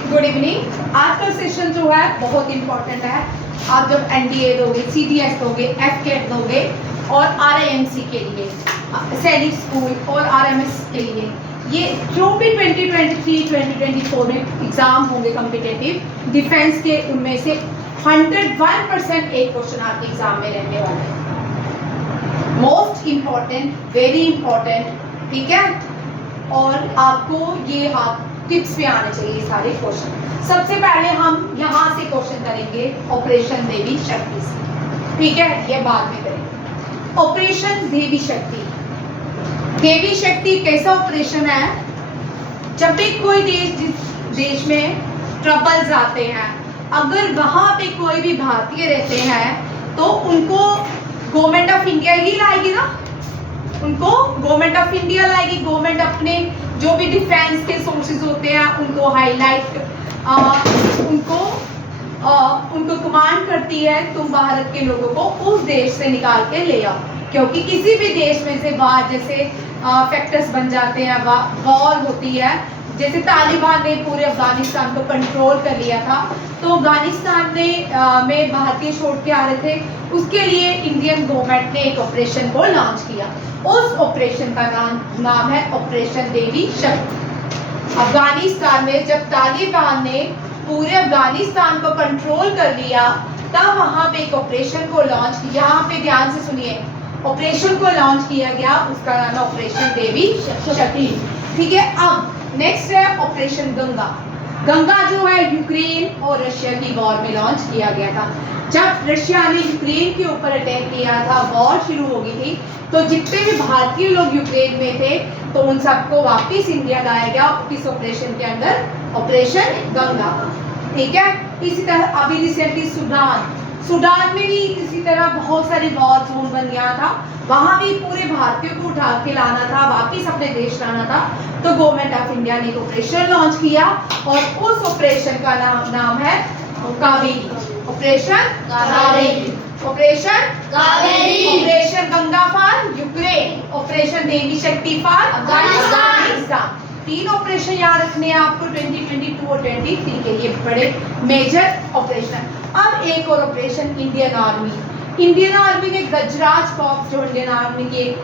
Good evening. आज का session जो है बहुत इंपॉर्टेंट है। आप जब एनडीए दोगे, सीडीएस दोगे, एफकेट दोगे और आरआईएमसी के लिए, सैनिक स्कूल और आरएमएस के लिए, ये जो भी 2023-2024 में एग्जाम होंगे कॉम्पिटिटिव डिफेंस के, उनमें से 101% एक क्वेश्चन आपके एग्जाम में रहने वाला है। मोस्ट इम्पॉर्टेंट, वेरी इंपॉर्टेंट, ठीक है। और आपको ये टिप्स भी आने चाहिए सारे क्वेश्चन। सबसे पहले हम यहाँ से क्वेश्चन करेंगे ऑपरेशन देवी शक्ति से, ठीक है, ये बाद में करेंगे। ऑपरेशन देवी शक्ति, देवी शक्ति कैसा ऑपरेशन है? जब भी कोई देश में ट्रबल्स आते हैं, अगर वहां पे कोई भी भारतीय रहते हैं तो उनको गवर्नमेंट ऑफ इंडिया ही लाएगी ना, उनको गवर्नमेंट ऑफ इंडिया लाएगी। गवर्नमेंट अपने जो भी डिफेंस के सोर्सेज होते हैं उनको हाईलाइट, उनको कमांड करती है, तुम भारत के लोगों को उस देश से निकाल के ले आओ। क्योंकि किसी भी देश में से बाहर जैसे फैक्टर्स बन जाते हैं, वॉर होती है, जैसे तालिबान ने पूरे अफगानिस्तान को कंट्रोल कर लिया था, तो अफगानिस्तान में भारतीय छोड़ के आ रहे थे, उसके लिए इंडियन गवर्नमेंट ने एक ऑपरेशन को लॉन्च किया। उस ऑपरेशन का नाम है ऑपरेशन देवी शक्ति। अफगानिस्तान में जब तालिबान ने पूरे अफगानिस्तान को कंट्रोल कर लिया, तब वहां पे एक ऑपरेशन को लॉन्च किया। यहाँ पे ध्यान से सुनिए, ऑपरेशन को लॉन्च किया गया, उसका नाम है ऑपरेशन देवी शक्ति, ठीक है। अब नेक्स्ट है ऑपरेशन गंगा। गंगा जो है यूक्रेन और रशिया की वॉर में लॉन्च किया गया था। जब रशिया ने यूक्रेन के ऊपर अटैक किया था, वॉर शुरू हो गई थी, तो जितने भी भारतीय लोग यूक्रेन में थे तो उन सबको वापस इंडिया लाया गया इस ऑपरेशन के अंदर, ऑपरेशन गंगा, ठीक है। इसी तरह अभी रिसेंटली सूडान में भी इसी तरह बहुत सारी वॉर जोन बन गया था, वहां भी पूरे भारतीयों को उठा के लाना था, वापस अपने देश लाना था, तो गवर्नमेंट ऑफ इंडिया ने एक ऑपरेशन लॉन्च किया और उस ऑपरेशन का नाम है Kaveri, operation Kaveri, operation Kaveri, operation Ganga for Ukraine, operation Devi Shakti for Afghanistan. तीन ऑपरेशन याद रखने हैं आपको 2022 और 2023 के लिए, बड़े मेजर ऑपरेशन। अब एक और operation Indian army. Indian army ने गजराज कॉर्प्स, जो इंडियन आर्मी की एक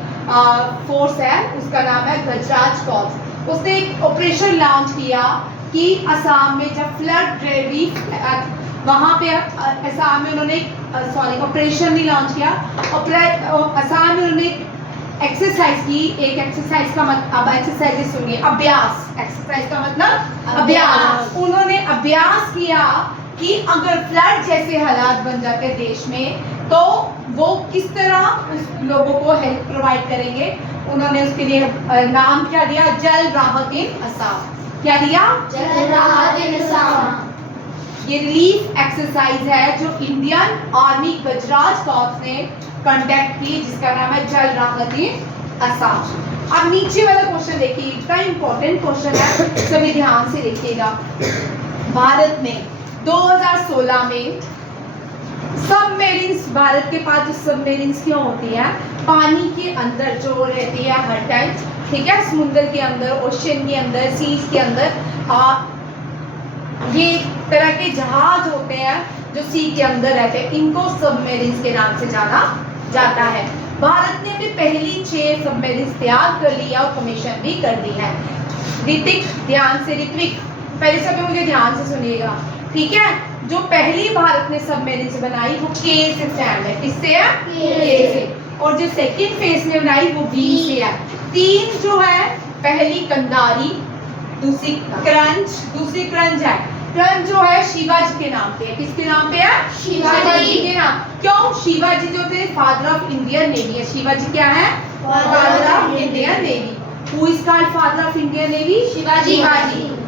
फोर्स है, उसका नाम है गजराज कॉर्प्स। उसने एक ऑपरेशन लॉन्च किया कि असम में जब फ्लड रेवी, वहां पे असम में उन्होंने ऑपरेशन नहीं लॉन्च किया, असम में उन्होंने एक्सरसाइज की। एक एक्सरसाइज का अब एक्सरसाइज सुनिए, अभ्यास, एक्सरसाइज का मतलब अभ्यास। उन्होंने अभ्यास किया कि अगर फ्लड जैसे हालात बन जाते देश में तो वो किस तरह उस लोगों को हेल्प प्रोवाइड करेंगे। उन्होंने उसके लिए नाम क्या दिया? जल राहत इन असम। क्या दिया? जल राहत इन असम। ये रिलीफ एक्सरसाइज है जो इंडियन आर्मी गजराज कॉर्प्स ने कंडक्ट की, जिसका नाम है जल राहत इन असम। अब नीचे वाला क्वेश्चन देखिए, इतना इंपॉर्टेंट क्वेश्चन है, सभी ध्यान से देखिएगा। भारत में 2016 में सबमेरिन्स, भारत के पास जो सबमेरिन्स क्यों होती है, पानी के अंदर जो रहती है हर टाइम, ठीक है, समुद्र के अंदर, ओशन के अंदर, सीज के अंदर, ये तरह के जहाज होते हैं जो सी के अंदर रहते हैं, इनको सबमेरिन्स के नाम से जाना जाता है। भारत ने अपनी पहली 6 सबमेरिन्स तैयार कर लिया और कमीशन भी कर दी है। ऋतिक, ध्यान से, ऋत्विक पहले सभी मुझे ध्यान से सुनिएगा, ठीक है। जो पहली भारत ने सबमेरिन्स बनाई वो के से स्टैंड है, किससे है? के से। और जो सेकंड फेज में बनाई वो बी से है। 3 जो है, पहली कंधारी, दूसरी क्रंच है। क्रंच जो है शिवाजी के नाम पे है। किसके नाम पे है? शिवाजी के नाम। क्यों? शिवाजी जो थे फादर ऑफ इंडियन नेवी है। शिवाजी क्या है? Father of Indian navy. Who is called father of Indian navy? Shivaji.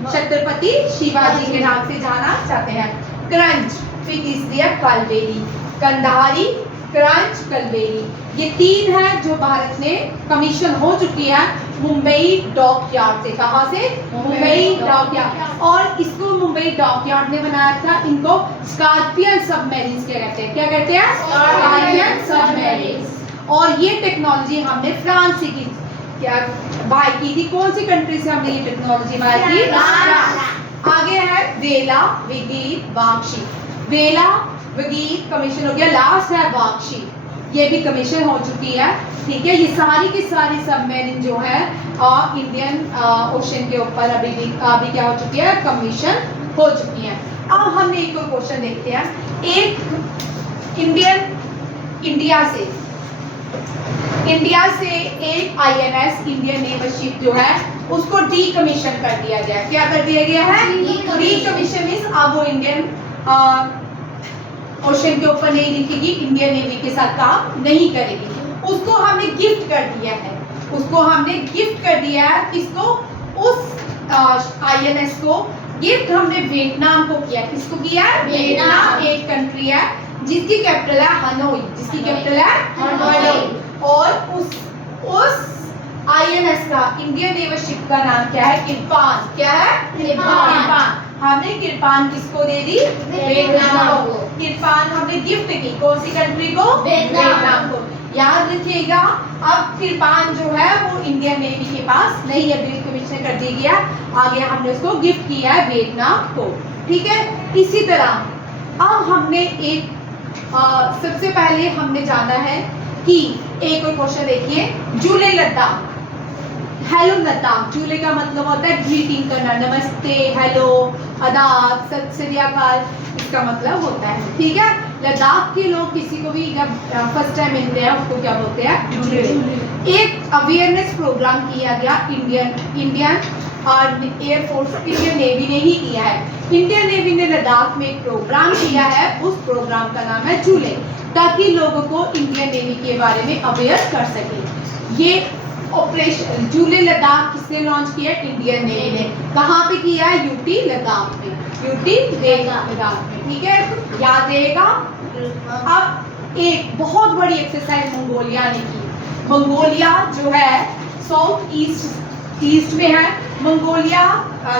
Chhatrapati Shivaji के नाम से जाना जाते हैं। क्रंच, फिर तीसरी है कालबेली, कंधारी, क्रंच, कलबेली। ये 3 है जो भारत ने कमीशन हो चुकी है मुंबई डॉकयार्ड से। कहां से? मुंबई डॉकयार्ड। और इसको मुंबई डॉकयार्ड ने बनाया था। इनको स्कॉर्पियन सबमेरिन्स क्या कहते हैं? क्या कहते हैं? स्कॉर्पियन सबमेरिन्स। और ये टेक्नोलॉजी हमने फ्रांस से की, बाय की थी। कौन सी कंट्री से हमने ये टेक्नोलॉजी बाय की? फ्रांस। आगे है वेला विगीत वाक्षी। वेला विगीत कमीशन हो गया, लास्ट है वाक्षी, ये भी कमीशन हो चुकी है। ठीक है, ये सारी की सारी सबमरीन जो है इंडियन ओशन के ऊपर अभी क्या हो चुकी है, कमीशन हो चुकी है। अब हमने एक और क्वेश्चन देखते हैं। एक इंडिया से एक आईएनएस इंडियन नेवल शिप जो है उसको डीकमीशन कर दिया गया। क्या कर दिया गया है? डीकमीशन मींस अब वो इंडियन ओशन के ऊपर नहीं लिखेगी, इंडियन नेवी के साथ काम नहीं करेगी। उसको हमने गिफ्ट कर दिया है, उसको हमने गिफ्ट कर दिया है। किसको? उस आईएनएस को गिफ्ट हमने वियतनाम को किया। किसको किया? वियतनाम एक कंट्री है जिसकी कैपिटल है हनोई, जिसकी कैपिटल है हनोई। और उस आईएनएस का इंडियन नेवल शिप का नाम क्या है? किरपान। क्या है? किरपान। हमने किरपान किसको दे दी? वियतनाम को। किरपान हमने गिफ्ट की कौन सी कंट्री को? वियतनाम को। याद रखिएगा, अब किरपान जो है वो इंडियन नेवी के पास नहीं है, डीकमीशन कर दी गया। आगे हमने उसको गिफ्ट किया है वियतनाम को। ठीक है, इसी तरह अब हमने एक सबसे पहले हमने जाना है कि एक और क्वेश्चन देखिए, जूले लद्दाख। हेलो लद्दाख, जूले का मतलब होता है ग्रीटिंग करना, नमस्ते, हेलो, आदाब, सत श्री अकाल, इसका मतलब होता है। ठीक है, लद्दाख के लोग किसी को भी जब फर्स्ट टाइम मिलते हैं उसको क्या बोलते हैं? जूले। एक अवेयरनेस प्रोग्राम किया गया इंडियन एयरफोर्स, इंडियन नेवी ने ही किया है। इंडियन नेवी ने लद्दाख में एक प्रोग्राम किया है, उस प्रोग्राम का नाम है जूले, ताकि लोगों को इंडियन नेवी के बारे में अवेयर कर सके। ये ऑपरेशन जूले लद्दाख किसने लॉन्च किया? इंडियन नेवी ने। कहाँ पे किया है? यूटी लद्दाख में, यूटी लद्दाख में। ठीक है, याद रहेगा। अब एक बहुत बड़ी एक्सरसाइज मंगोलिया ने की। मंगोलिया जो है साउथ ईस्ट में है। मंगोलिया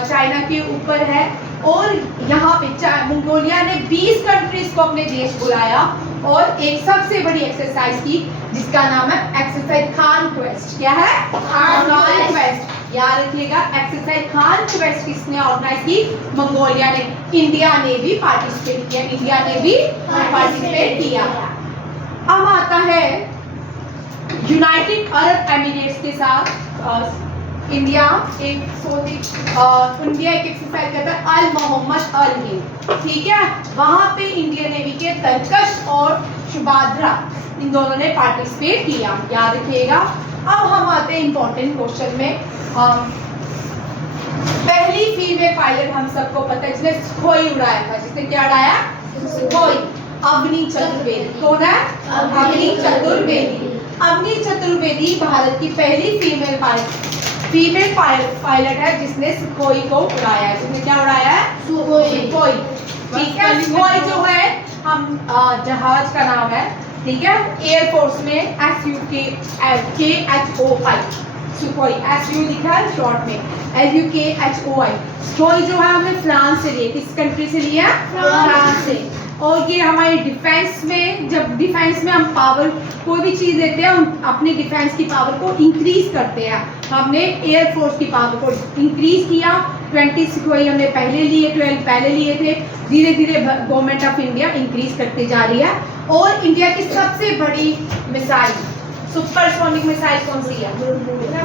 चाइना के ऊपर है और यहाँ पे मंगोलिया ने 20 कंट्रीज को अपने देश बुलाया और एक सबसे बड़ी एक्सरसाइज की जिसका नाम है एक्सरसाइज खान क्वेस्ट। क्या है? खान क्वेस्ट। याद रखिएगा, एक्सरसाइज खान क्वेस्ट किसने ऑर्गेनाइज की? मंगोलिया ने। इंडिया ने भी पार्टिसिपेट किया, इंडिया ने भी पार्टिसिपेट किया। अब आता है यूनाइटेड अरब एमिरेट्स के साथ इंडिया एक एक्सरसाइज करता है अल मोहम्मद अल हिंद। ठीक है, वहां पे इंडियन नेवी के तरकश और सुभद्रा इन दोनों ने पार्टिसिपेट किया। याद रखिएगा। अब हम आते हैं इंपॉर्टेंट क्वेश्चन में। पहली फीमेल पायलट हम सबको पता है जिसने सुखोई उड़ाया था। जिसने क्या उड़ाया? सुखोई। अवनी चतुर्वेदी। कौन है? अवनी चतुर्वेदी। अवनी चतुर्वेदी भारत की पहली फीमेल पायलट है जिसने सुखोई को उड़ाया है। जिसने क्या उड़ाया है? सुखोई। ठीक है, सुखोई जो है हम जहाज का नाम है। ठीक है, एयरफोर्स में SUKHOI सुखोई, SU लिखा है शॉर्ट में, SUKHOI। सुखोई जो है हमने फ्रांस से लिए। किस कंट्री से लिया? फ्रांस से। और ये हमारे डिफेंस में, जब डिफेंस में हम पावर कोई भी चीज़ लेते हैं, हम अपने डिफेंस की पावर को इंक्रीज करते हैं। हमने एयरफोर्स की पावर को इंक्रीज किया। 20 सुखोई हमने पहले लिए, 12 पहले लिए थे। धीरे धीरे गवर्नमेंट ऑफ इंडिया इंक्रीज करते जा रही है। और इंडिया की सबसे बड़ी मिसाइल, सुपरसोनिक मिसाइल कौन सी है?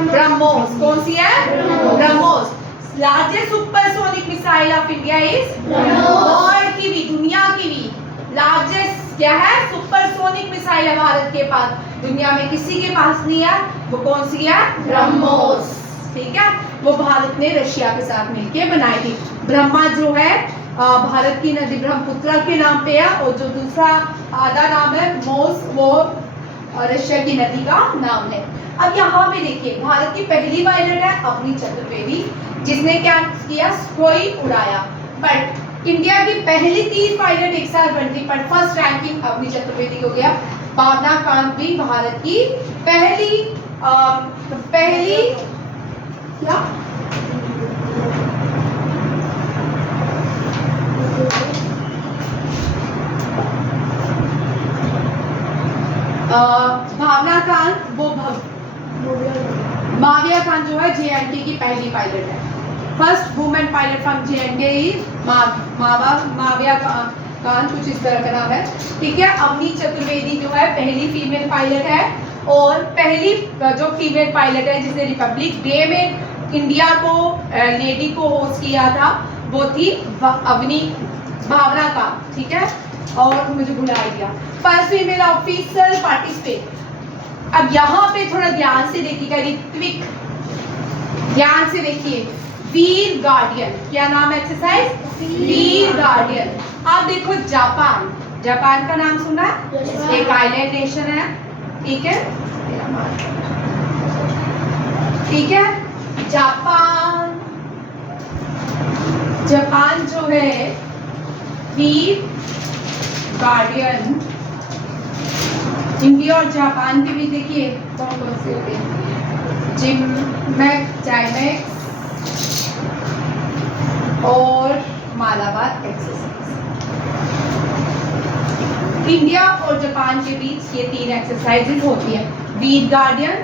ब्रह्मोस। कौन सी है? BrahMos. Largest supersonic missile of India is world की भी, दुनिया की भी लार्जेस्ट क्या है? सुपरसोनिक मिसाइल है भारत के पास, दुनिया में किसी के पास नहीं है। वो कौन सी है? ब्रह्मोस। ठीक है, वो भारत ने रशिया के साथ मिलकर बनाई थी। ब्रह्मा जो है भारत की नदी ब्रह्मपुत्र के नाम पे है, और जो दूसरा आधा नाम है मोस, वो रशिया की नदी का नाम है। अब यहाँ पे देखिए, भारत की पहली पायलट है अवनी चतुर्वेदी जिसने क्या किया? सुखोई उड़ाया। बट इंडिया की पहली 3 पायलट एक साथ बनती, पर फर्स्ट रैंकिंग अवनी चतुर्वेदी हो गया। भावना कांत भी भारत की पहली क्या? भावना कांत, वो माविया खान जो है JNK की पहली पायलट है। First women pilot from JNK Mavia Khan, कुछ इस तरह का नाम है, ठीक है। अवनी चतुर्वेदी जो है पहली फीमेल पायलट है, और पहली जो फीमेल पायलट है जिसने रिपब्लिक डे में इंडिया को लेडी को होस्ट किया था वो थी अवनी भावना का, ठीक है। और मुझे भुला गया, फर्स्ट फीमेल ऑफिसर पार्टिसिपेट। अब यहाँ पे थोड़ा ध्यान से देखिएगा, ऋत्विक ध्यान से देखिए, वीर गार्डियन, क्या नाम है एक्सरसाइज, वीर गार्डियन। आप देखो जापान, जापान का नाम सुना है, एक आइलैंड नेशन है, ठीक है, ठीक है। जापान, जापान जो है वीर गार्डियन, इंडिया और जापान के बीच देखिए कौन कौन से होते हैं, जिमैक्स और मालाबार एक्सरसाइज। इंडिया और जापान के बीच ये 3 एक्सरसाइजेज होती है, वीर गार्डियन,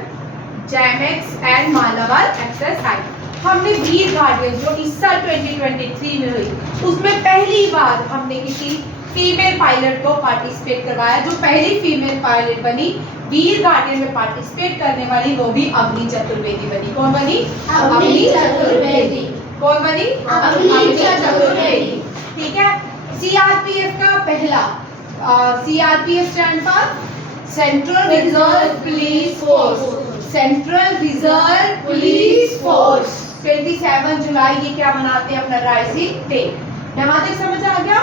जैमेक्स एंड मालाबार एक्सरसाइज। हमने वीर गार्डियन जो इस साल 2023 में हुई, उसमें पहली बार हमने किसी फीमेल पायलट को पार्टिसिपेट करवाया। जो पहली फीमेल पायलट बनी वीर गार्डियन में पार्टिसिपेट करने वाली, वो भी अवनी चतुर्वेदी बनी। कौन बनी? अवनी चतुर्वेदी। कौन बनी? अवनी चतुर्वेदी, ठीक है। CRPF का पहला, CRPF stand for central reserve police force, central reserve police force. 27 जुलाई ये क्या मनाते हैं, अपना राइजिंग डे। यहाँ तक समझ आ गया?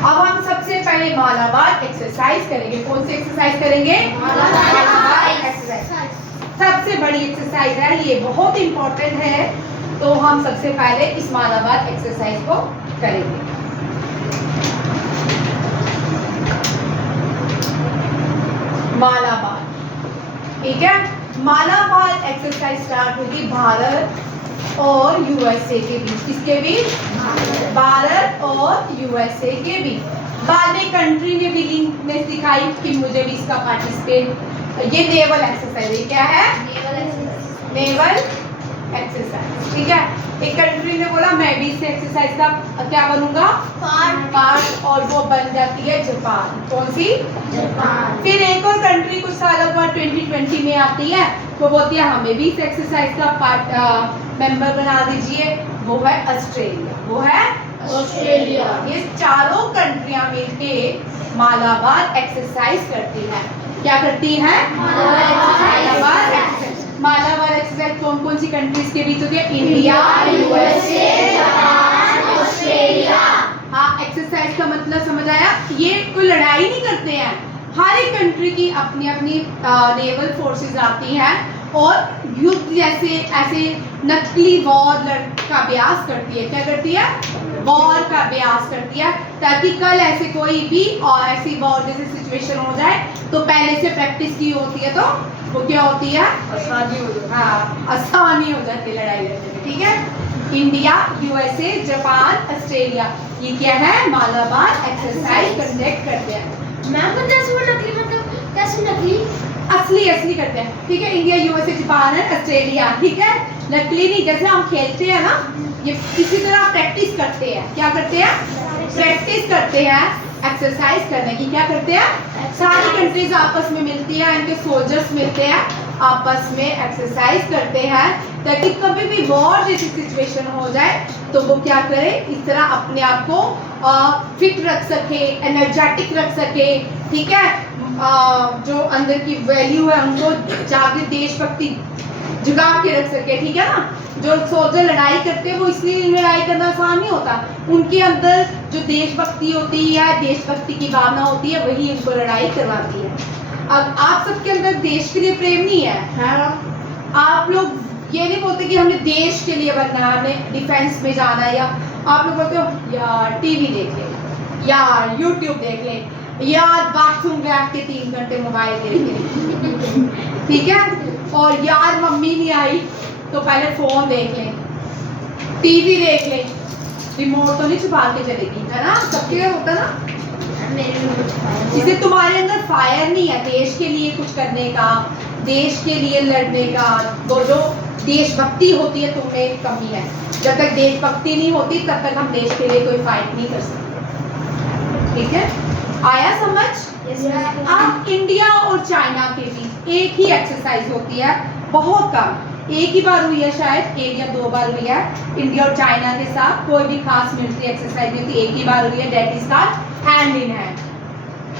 अब हम सबसे पहले मालाबार एक्सरसाइज करेंगे। कौन सी एक्सरसाइज करेंगे? मालाबार एक्सरसाइज, सबसे बड़ी एक्सरसाइज है ये, बहुत इंपॉर्टेंट है। तो हम सबसे पहले इस मालाबार एक्सरसाइज को करेंगे। मालाबार, ठीक है। मालाबार एक्सरसाइज स्टार्ट होगी भारत और USA के बीच। किसके बीच? भारत और USA के बीच। बाद में कंट्री ने विलिंगनेस दिखाई कि मुझे भी इसका पार्टिसिपेट। ये नेवल एक्सरसाइज है, क्या है? नेवल एक्सरसाइज, ठीक है। एक कंट्री ने बोला मैं भी इस एक्सरसाइज का क्या बनूंगा, पार्ट, और वो बन जाती है जापान। कौन सी? जापान। फिर एक और कंट्री कुछ सालों बाद 2020 में आती है, वो बोलती है हमें भी इस एक्सरसाइज का पार्ट मेंबर बना दीजिए, वो है ऑस्ट्रेलिया। वो है ऑस्ट्रेलिया। ये चारों कंट्रियां मिलके मालाबार एक्सरसाइज करती हैं। क्या करती हैं? मालाबार एक्सरसाइज। मालाबार एक्सरसाइज कौन कौन सी कंट्रीज के बीच होती है? India, USA, Japan, Australia. हाँ, एक्सरसाइज का मतलब समझ आया? ये कोई लड़ाई नहीं करते हैं, हर एक कंट्री की अपनी अपनी नेवल फोर्सेस आती हैं और युद्ध जैसे ऐसे नकली वॉर का अभ्यास करती है। क्या करती है? वॉर का अभ्यास करती है, ताकि कल ऐसे कोई भी और ऐसी वॉर जैसी सिचुएशन हो जाए तो पहले से प्रैक्टिस की होती है, तो वो क्या होती है? आसानी हो जाती है। हाँ, आसानी हो जाती है लड़ाई लड़ने में, ठीक है। इंडिया, USA, जापान, ऑस्ट्रेलिया, ये क्या है? मालाबार एक्सरसाइज कंडक्ट करते हैं। मैम को कैसे वो नकली, मतलब कैसे नकली? असली करते हैं, ठीक है। इंडिया, USA, जापान है, ऑस्ट्रेलिया, ठीक है। नकली नहीं, जैसे हम खेलते हैं ना, ये किसी तरह प्रैक्टिस करते हैं। क्या करते हैं? प्रैक्टिस करते हैं एक्सरसाइज करने की। क्या करते हैं? सारी कंट्रीज आपस में मिलती है, इनके सोल्जर्स मिलते हैं, आपस में एक्सरसाइज करते हैं, ताकि कभी भी वॉर जैसी सिचुएशन हो जाए तो वो क्या करे, इस तरह अपने आप को फिट रख सके, एनर्जेटिक रख सके, ठीक है। जो अंदर की वैल्यू है उनको जागृत देशभक्ति जुगा के रख सके, ठीक है ना। जो सोल्जर लड़ाई करते हैं वो इसलिए लड़ाई करना आसान नहीं होता, उनके अंदर जो देशभक्ति होती है, देशभक्ति की भावना होती है, वही उनको लड़ाई करवाती है। अब आप सबके अंदर देश के लिए प्रेम नहीं है, आप लोग ये नहीं बोलते कि हमने देश के लिए बनना है, हमें डिफेंस में जाना है, या आप लोग बोलते हो यार टीवी देख ले, यार यूट्यूब देख ले, यार बाथरूम बैठ के 3 घंटे मोबाइल देख ले, ठीक है। और यार मम्मी नहीं आई तो पहले फोन देख ले, टीवी देख ले, रिमोट तो नहीं छुपा के चलेगी, है ना। सबके होता ना, मेरे में कुछ जिसे तुम्हारे अंदर फायर नहीं है देश के लिए कुछ करने का, देश के लिए लड़ने का वो जो देशभक्ति होती है तुम में कमी है। जब तक देशभक्ति नहीं होती तब तक हम देश के लिए कोई फाइट नहीं कर सकते। ठीक है, आया समझ? अब इंडिया और चाइना के बीच एक ही एक्सरसाइज होती है, बहुत कम, एक ही बार हुई है शायद, एक या दो बार हुई है। इंडिया और चाइना के साथ कोई भी खास मिलिट्री एक्सरसाइज नहीं होती, एक ही बार हुई है, that is called hand in hand.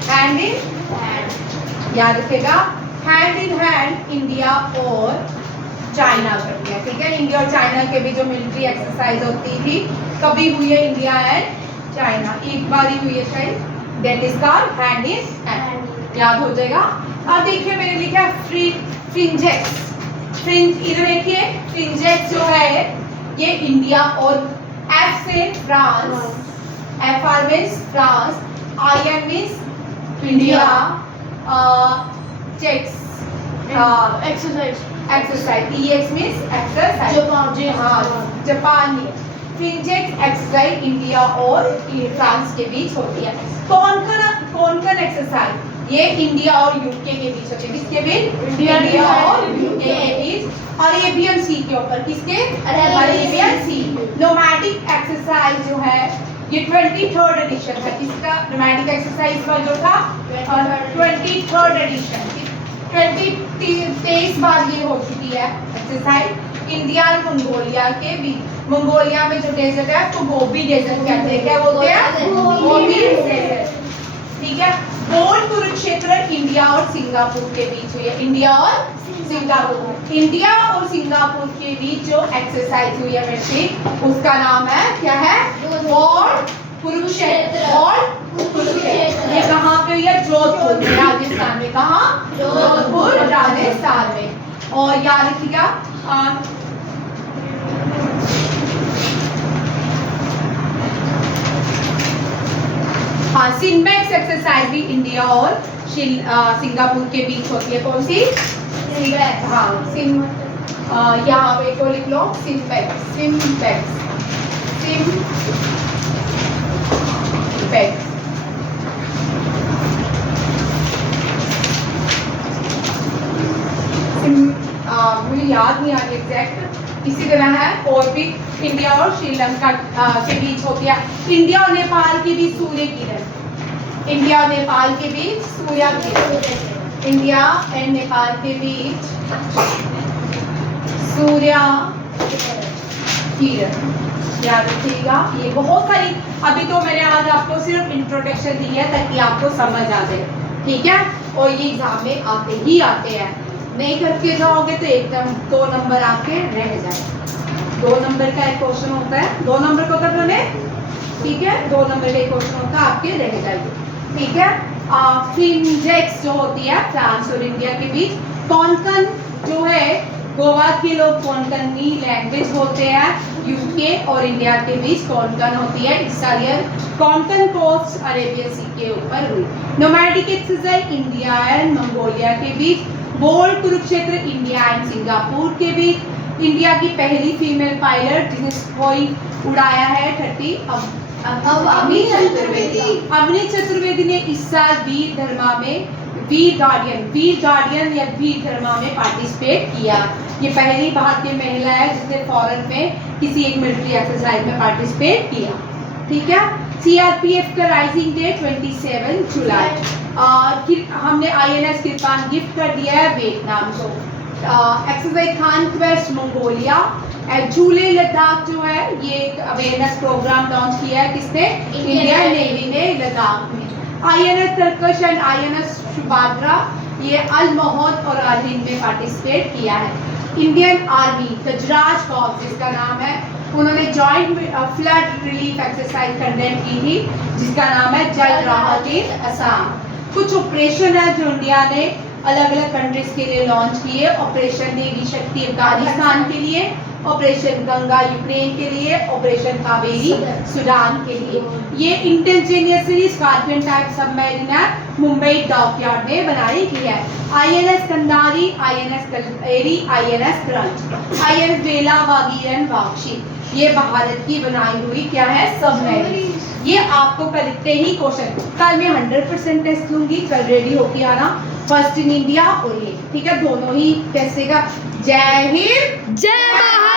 Hand in hand, याद रखेगा, हैंड इन हैंड इंडिया और चाइना करती है। ठीक है, इंडिया और चाइना के भी जो मिलिट्री एक्सरसाइज होती थी कभी हुई है इंडिया एंड चाइना, एक बार ही हुई है शायद, that is called hand in hand, याद हो जाएगा। अब देखिए मैंने लिखा है फ्रिंजेक्स, फ्रिंज, इधर देखिए फ्रिंजेक्स जो है ये इंडिया और एफ से France, F R means France, I N means India, चेक्स exercise exercise, EX means exercise, हाँ जापान। फ्रिंजेक्स एक्सरसाइज इंडिया और फ्रांस के बीच होती है। कौन एक्सरसाइज, ये इंडिया और यूके के बीच होती है, किसके बीच? इंडिया और यूके के बीच, और अरेबियन सी के ऊपर, किसके? अरेबियन सी। नोमैडिक एक्सरसाइज जो है ये 23rd एडिशन है, किसका? नोमैडिक एक्सरसाइज का जो था 23rd एडिशन, 23 बार ये हो चुकी है एक्सरसाइज इंडिया और मंगोलिया के बीच। मंगोलिया में जो डेजर्ट है तो गोबी डेजर्ट कहते हैं, क्या बोलते हैं? Gobi desert. ठीक है, बोल कुरुक्षेत्र इंडिया और सिंगापुर के बीच हुई है, इंडिया और सिंगापुर, इंडिया और सिंगापुर के बीच जो एक्सरसाइज हुई है मिलिट्री, उसका नाम है क्या है? बोल कुरुक्षेत्र। बोल कुरुक्षेत्र, ये कहाँ पे हुई है? जोधपुर में, राजस्थान में। कहाँ? जोधपुर राजस्थान में। और याद रखिएगा हाँ, सिनमैक्स एक्सरसाइज भी इंडिया और सिंगापुर के बीच होती है। कौन सी? हाँ, यहाँ पे को लिख लो, सिनमैक्स, सिनमैक्स, सिनमैक्स। मुझे याद नहीं आ रही एग्जैक्ट, इसी तरह है और भी इंडिया और श्रीलंका के बीच होती है। इंडिया और नेपाल के बीच सूर्य किरण, इंडिया और नेपाल के बीच सूर्य किरण, इंडिया एंड नेपाल के बीच सूर्य किरण, याद रखिएगा। ये बहुत सारी, अभी तो मैंने आज आपको सिर्फ इंट्रोडक्शन दी है ताकि आपको समझ आ जाए। ठीक है, और ये एग्जाम में आते ही आते हैं, नहीं करके जाओगे तो एकदम 2 नंबर आके रह जाए। 2 नंबर का एक क्वेश्चन होता है, 2 नंबर का होता है, ठीक है, 2 नंबर का एक क्वेश्चन होता है, आपके रह जाएगी। ठीक है, फ्रिंजेक्स जो होती है फ्रांस और इंडिया के बीच। कोंकण जो है, गोवा के लोग कोंकणी लैंग्वेज होते हैं, यूके और इंडिया के बीच कोंकण होती है। इटालियन कोंकण कोस्ट अरेबियन सी के ऊपर हुई। Nomadic exercise India and Mongolia के बीच। बोल कुरुक्षेत्र इंडिया एंड सिंगापुर के बीच। इंडिया की पहली फीमेल पायलट जिसने कोई उड़ाया है 30 अवनी चतुर्वेदी ने इस साल वीर गार्डियन या वीर धर्मा में पार्टिसिपेट किया। ये पहली भारतीय महिला है जिसने फॉरेन में किसी एक मिलिट्री एक्सरसाइज में पार्टिसिपेट किया। ठीक है, सीआरपीएफ का राइजिंग डे 27 जुलाई। हमने INS किरपान गिफ्ट कर दिया है वियतनाम को। Exercise conquest Mongolia. झूले लद्दाख जो है ये अवेयरनेस प्रोग्राम लॉन्च किया है किसने? इंडियन नेवी ने लद्दाख में। INS तरकश एंड INS सुभाद्रा ये अल मोहद और अल हिंद में पार्टिसिपेट किया है। इंडियन आर्मी गजराज कॉर्प्स जिसका नाम है, उन्होंने joint flood relief exercise conduct की थी जिसका नाम है जल राहत इन असम। कुछ ऑपरेशन है जो इंडिया ने अलग अलग कंट्रीज के लिए लॉन्च किए। ऑपरेशन देवी शक्ति अफगानिस्तान के लिए, ऑपरेशन गंगा यूक्रेन के लिए, ऑपरेशन कावेरी सूडान के लिए। ये इंटेंजेनियसली स्कॉर्पियन टाइप सबमरीन है, मुंबई डॉकयार्ड में बनाई गई है। INS Kandhari, INS कल्पेरी, INS crunch, INS बेला वागीरन वाक्षी, ये भारत की बनाई हुई क्या है? सबमरीन। ये आपको कल लिखते ही क्वेश्चन, कल मैं 100% टेस्ट लूंगी, कल रेडी होके आना। फर्स्ट इन इंडिया और ये, ठीक है, दोनों ही कैसे का। जय हिंद जय भारत।